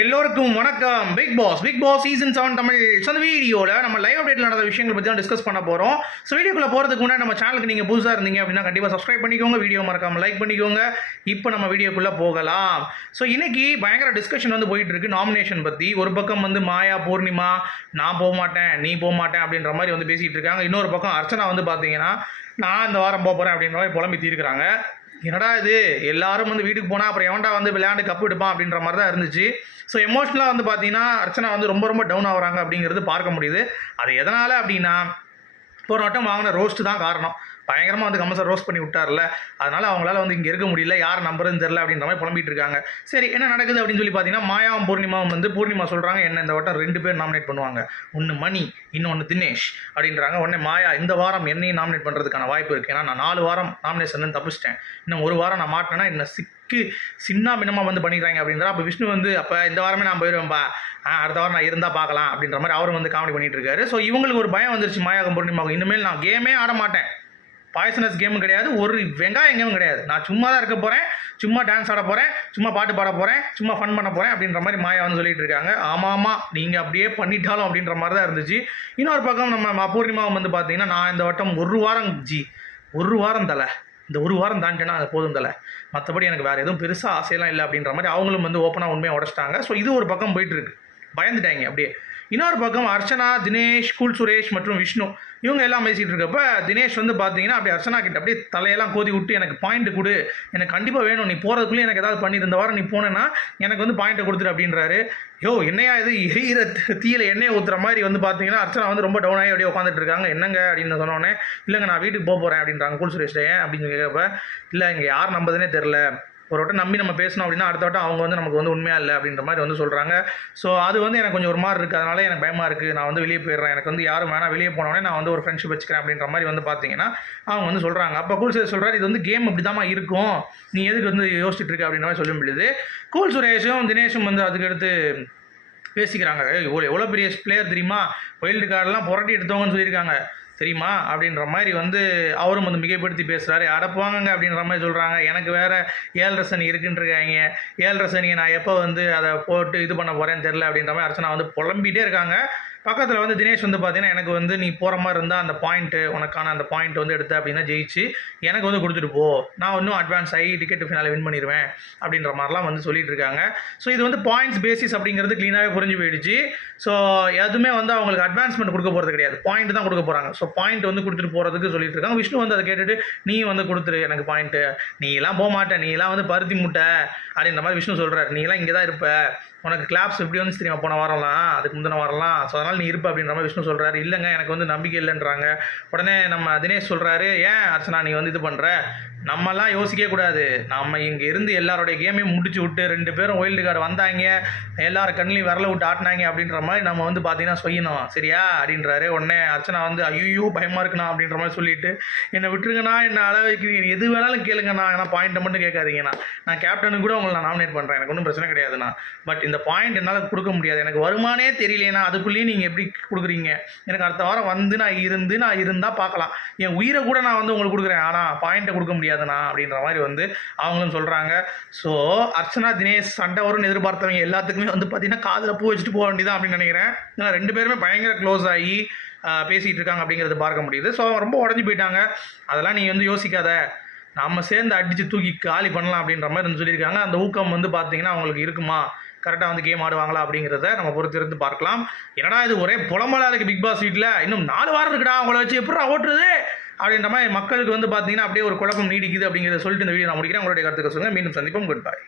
எல்லோருக்கும் வணக்கம். Big Boss Big Boss season seven Tamil. So அந்த வீடியோவில் நம்ம லைவ் அப்டேட்டில் நடந்த விஷயங்கள் பற்றி தான் டிஸ்கஸ் பண்ண போகிறோம் ஸோ வீடியோக்குள்ளே போகிறதுக்கு முன்னாடி நம்ம சேனலுக்கு நீங்கள் புதுசாக இருந்தீங்க அப்படின்னா கண்டிப்பாக சப்ஸ்கிரைப் பண்ணிக்கோங்க. வீடியோ மறக்காமல் லைக் பண்ணிக்கோங்க. இப்போ நம்ம வீடியோக்குள்ளே போகலாம். ஸோ இன்றைக்கி பயங்கர டிஸ்கஷன் வந்து போயிட்டு இருக்கு. நாமினேஷன் பற்றி ஒரு பக்கம் வந்து மாயா பூர்ணிமா நான் போக மாட்டேன் நீ போக மாட்டேன் அப்படின்ற மாதிரி வந்து பேசிகிட்டு இருக்காங்க. இன்னொரு பக்கம் அர்ச்சனா வந்து பார்த்தீங்கன்னா நான் இந்த வாரம் போக போகிறேன் அப்படின்ற மாதிரி புலம்பி தீர்க்கிறாங்க. என்னடா இது? எல்லாரும் வந்து வீட்டுக்கு போனால் அப்புறம் எவன்டா வந்து விளையாண்டு கப்பு எடுப்பான் அப்படின்ற மாதிரி தான் இருந்துச்சு ஸோ எமோஷ்னலாக வந்து பார்த்தீங்கன்னா அர்ச்சனா வந்து ரொம்ப ரொம்ப டவுன் ஆகுறாங்க அப்படிங்கிறது பார்க்க முடியுது. அது எதனால் அப்படின்னா போன வட்டம் வாங்கின ரோஸ்ட்டு தான் காரணம். பயங்கரமாக வந்து கம்சர் ரோஸ் பண்ணி விட்டார்ல. அதனால் அவங்களால வந்து இங்கே இருக்க முடியல. யார் நம்புறதுன்னு தெரில அப்படின்ற மாதிரி புலம்பிட்டு இருக்காங்க. சரி என்ன நடக்குது அப்படின்னு சொல்லி பார்த்தீங்கன்னா மாயாவும் பூர்ணிமாவும் வந்து பூர்ணிமா சொல்கிறாங்க என்ன இந்த வட்டம்? ரெண்டு பேர் நாமினேட் பண்ணுவாங்க. ஒன்று மணி இன்னொன்று தினேஷ் அப்படின்றாங்க. உடனே மாயா இந்த வாரம் என்னையும் நாமினேட் பண்ணுறதுக்கான வாய்ப்பு இருக்குது ஏன்னா நான் நாலு வாரம் நாமினேஷன் தப்பிச்சிட்டேன். இன்னும் ஒரு வாரம் நான் மாட்டினேன்னா என்ன சிக்கு சின்ன மின்னமாக வந்து பண்ணிடுறாங்க. அப்படின்றா அப்போ விஷ்ணு வந்து அப்போ இந்த வாரமே நான் போயிடுவேன்ப்பா அடுத்த வாரம் நான் இருந்தால் பார்க்கலாம். அப்படின்ற மாதிரி அவரும் வந்து காமெடி பண்ணிட்டு இருக்காரு. ஸோ இவங்களுக்கு ஒரு பயம் வந்துருச்சு மாயாகம் பூர்ணிமாவுக்கு இனிமேல் நான் கேமே ஆட மாட்டேன் பாய்சனஸ் கேமும் கிடையாது ஒரு வெங்காயம் கேமும் கிடையாது. நான் சும்மா தான் இருக்க போகிறேன் சும்மா டான்ஸ் ஆட போகிறேன் சும்மா பாட்டு பாட போகிறேன் சும்மா ஃபன் பண்ண போகிறேன் அப்படின்ற மாதிரி மாயா வந்து சொல்லிட்டு இருக்காங்க. ஆமாம்மா நீங்கள் அப்படியே பண்ணிட்டாலும் அப்படின்ற மாதிரி தான் இருந்துச்சு. இன்னொரு பக்கம் நம்ம ம- வந்து பார்த்தீங்கன்னா நான் இந்த வட்டம் ஒரு வாரம் ஜி ஒரு வாரம் தலை. இந்த ஒரு வாரம் தாண்டினா அது போதும் தலை. மற்றபடி எனக்கு வேறு எதுவும் பெருசாக ஆசையெல்லாம் இல்லை அப்படின்ற மாதிரி அவங்களும் வந்து ஓப்பனாக உண்மையாக உடச்சிட்டாங்க. ஸோ இது ஒரு பக்கம் போயிட்டுருக்கு பயந்துட்டாங்க அப்படியே. இன்னொரு பக்கம் அர்ச்சனா தினேஷ் கூல் சுரேஷ் மற்றும் விஷ்ணு. இவங்க எல்லாம் பேசிகிட்டு இருக்கப்ப தினேஷ் வந்து பார்த்தீங்கன்னா அப்படியே அர்ச்சனா கிட்ட அப்படியே தலையெல்லாம் கோதி விட்டு எனக்கு பாயிண்ட் கொடு. எனக்கு கண்டிப்பாக வேணும். நீ போகிறதுக்குள்ளே எனக்கு ஏதாவது பண்ணி இந்த வாரம் நீ போனேன்னா எனக்கு வந்து பாயிண்ட்டை கொடுத்துரு அப்படின்றாரு. யோ என்னையா இது? எரியிற தீயில எண்ணெய் ஊற்றுற மாதிரி வந்து பார்த்தீங்கன்னா அர்ச்சனா வந்து ரொம்ப டவுன் ஆகி அப்படியே உட்காந்துட்டு இருக்காங்க. என்னங்க? அப்படின்னு சொன்னோடனே இல்லைங்க நான் வீட்டுக்கு போக போகிறேன் அப்படின்றாங்க கூல் சுரேஷ் ஏன்? அப்படின்னு கேட்குறப்ப இல்லை இங்கே யார் நம்பதுன்னே தெரில ஒரு வட்டம் நம்பி நம்ம பேசணும் அப்படின்னா அடுத்த வட்டம் அவங்க வந்து நமக்கு வந்து உண்மையாக இல்லை அப்படின்ற மாதிரி வந்து சொல்கிறாங்க ஸோ அது வந்து எனக்கு கொஞ்சம் ஒரு மாதிரி இருக்குது அதனால எனக்கு பயமாக இருக்குது நான் வந்து வெளியே போயிடுறேன். எனக்கு வந்து யாரும் வேணாம் வெளியே போனோடனே நான் வந்து ஒரு ஃப்ரெண்ட்ஷிப் வச்சுக்கிறேன் அப்படின்ற மாதிரி வந்து பார்த்தீங்கன்னா அவங்க வந்து சொல்கிறாங்க அப்போ கூல் சுரேஷ் சொல்கிறார் இது வந்து கேம் இப்படி இருக்கும். நீ எதுக்கு வந்து யோசிச்சுட்டு இருக்க? அப்படின்ற மாதிரி சொல்ல முடியுது கூல் சுரேஷும் தினேஷும் வந்து அதுக்கடுத்து பேசிக்கிறாங்க. இவ்வளோ எவ்வளோ பெரிய பிளேயர் தெரியுமா? வைல்டு கார்டெலாம் புரட்டி எடுத்தவங்கன்னு சொல்லியிருக்காங்க. சரிமா அப்படின்ற மாதிரி வந்து அவரும் வந்து மிகைப்படுத்தி பேசுகிறாரு அடப்புவாங்கங்க அப்படின்ற மாதிரி சொல்கிறாங்க எனக்கு வேறு ஏழரை சனி இருக்குன்றிருக்காங்க. ஏழரை சனியை நான் எப்போ வந்து அதை போட்டு இது பண்ண போகிறேன்னு தெரில அப்படின்ற மாதிரி அர்ச்சனா வந்து புலம்பிகிட்டே இருக்காங்க. பக்கத்தில் வந்து தினேஷ் வந்து பார்த்தீங்கன்னா எனக்கு வந்து நீ போகிற மாதிரி இருந்தால் அந்த பாயிண்ட்டு உனக்கான அந்த பாயிண்ட் வந்து எடுத்த அப்படின்னா ஜெயிச்சு எனக்கு வந்து கொடுத்துட்டு போ. நான் இன்னும் அட்வான்ஸ் ஆகி டிக்கெட் ஃபினாலே வின் பண்ணிடுவேன் அப்படின்ற மாதிரிலாம் வந்து சொல்லிட்டு இருக்காங்க. ஸோ இது வந்து பாயிண்ட்ஸ் பேசிஸ் அப்படிங்கிறது க்ளீனாகவே புரிஞ்சு போயிடுச்சு. ஸோ எதுவுமே வந்து அவங்களுக்கு அட்வான்ஸ்மெண்ட் கொடுக்க போகிறது கிடையாது. பாயிண்ட் தான் கொடுக்க போகிறாங்க ஸோ பாயிண்ட் வந்து கொடுத்துட்டு போகிறதுக்கு சொல்லிட்டு இருக்காங்க. விஷ்ணு வந்து அதை கேட்டுட்டு நீ வந்து கொடுத்துரு எனக்கு பாயிண்ட்டு நீ எல்லாம் போக மாட்டேன் நீ எல்லாம் வந்து பருத்தி முட்டை அப்படின்ற மாதிரி விஷ்ணு சொல்கிறார் நீ எல்லாம் இங்கே தான் இருப்ப. உனக்கு கிளாப்ஸ் எப்படி வந்து தெரியுமா? போன வாரம்லாம் அதுக்கு முந்தின வாரம்லாம். ஸோ அதனால் நீ இருப்ப அப்படின்ற மாதிரி விஷ்ணு சொல்கிறாரு இல்லைங்க எனக்கு வந்து நம்பிக்கை இல்லைன்றாங்க. உடனே நம்ம தினேஷ் சொல்கிறாரு ஏன் அர்ச்சனா நீ வந்து இது பண்ணுற நம்மலாம் யோசிக்கவே கூடாது. நம்ம இங்கே இருந்து எல்லாரோடைய கேமையும் முடிச்சு விட்டு ரெண்டு பேரும் ஒயில்டு கார்டு வந்தாங்க. எல்லாரும் கண்ணிலையும் விரல விட்டு ஆட்டினாங்க அப்படின்ற மாதிரி நம்ம வந்து பார்த்தீங்கன்னா செய்யணும் சரியா? அப்படின்றாரு. உடனே அர்ச்சனா வந்து ஐயோ பயமாக இருக்குண்ணா அப்படின்ற மாதிரி சொல்லிட்டு என்னை விட்டுருங்கண்ணா என்ன அளவு வைக்கிறீங்க எது வேணாலும் கேளுங்கண்ணா. ஏன்னா பாயிண்ட்டை மட்டும் கேட்காதீங்கண்ணா. நான் கேப்டனுக்கு கூட உங்களை நான் நாமினேட் பண்ணுறேன் எனக்கு ஒன்றும் பிரச்சனை கிடையாதுண்ணா. பட் இந்த பாயிண்ட் என்னால் கொடுக்க முடியாது. எனக்கு வருமானே தெரியலையேண்ணா. அதுக்குள்ளேயும் நீங்கள் எப்படி கொடுக்குறீங்க? எனக்கு அடுத்த வாரம் வந்து நான் இருந்து நான் இருந்தால் பார்க்கலாம். என் உயிரை கூட நான் வந்து உங்களுக்கு கொடுக்குறேன். ஆனால் பாயிண்ட்டை கொடுக்க முடியாதுண்ணா அப்படின்ற மாதிரி வந்து அவங்களும் சொல்கிறாங்க ஸோ அர்ச்சனா தினேஷ் சண்டை வரும்னு எதிர்பார்த்தவங்க எல்லாத்துக்குமே வந்து பார்த்தீங்கன்னா காதில் பூ வச்சுட்டு போக வேண்டியதான் அப்படின்னு நினைக்கிறேன். ஏன்னா ரெண்டு பேருமே பயங்கர க்ளோஸ் ஆகி பேசிகிட்டு இருக்காங்க அப்படிங்கிறது பார்க்க முடியுது. ஸோ அவங்க ரொம்ப உடஞ்சி போயிட்டாங்க. அதெல்லாம் நீ வந்து யோசிக்காத. நம்ம சேர்ந்து அடித்து தூக்கி காலி பண்ணலாம் அப்படின்ற மாதிரி வந்து சொல்லியிருக்காங்க. அந்த ஊக்கம் வந்து பார்த்தீங்கன்னா அவங்களுக்கு இருக்குமா? கரெக்டாக வந்து கேம் ஆடுவாங்களா அப்படிங்கிறத நம்ம பொறுத்திருந்து பார்க்கலாம். என்னடா இது ஒரே புலம்பலாக இருக்குது பிக் பாஸ் வீட்டில் இன்னும் நாலு வாரம் இருக்குடா. அவங்கள வச்சு எப்படா ஓட்டுறது? அப்படின்ற மாதிரி மக்களுக்கு வந்து பார்த்தீங்கன்னா அப்படியே ஒரு குழப்பம் நீடிக்குது அப்படிங்கிறத சொல்லிட்டு இந்த வீடியோ நான் முடிக்கிறேன். உங்களுடைய கருத்துக்கள் சொல்லுங்கள் மீண்டும் சந்திப்போம். குட் பாய்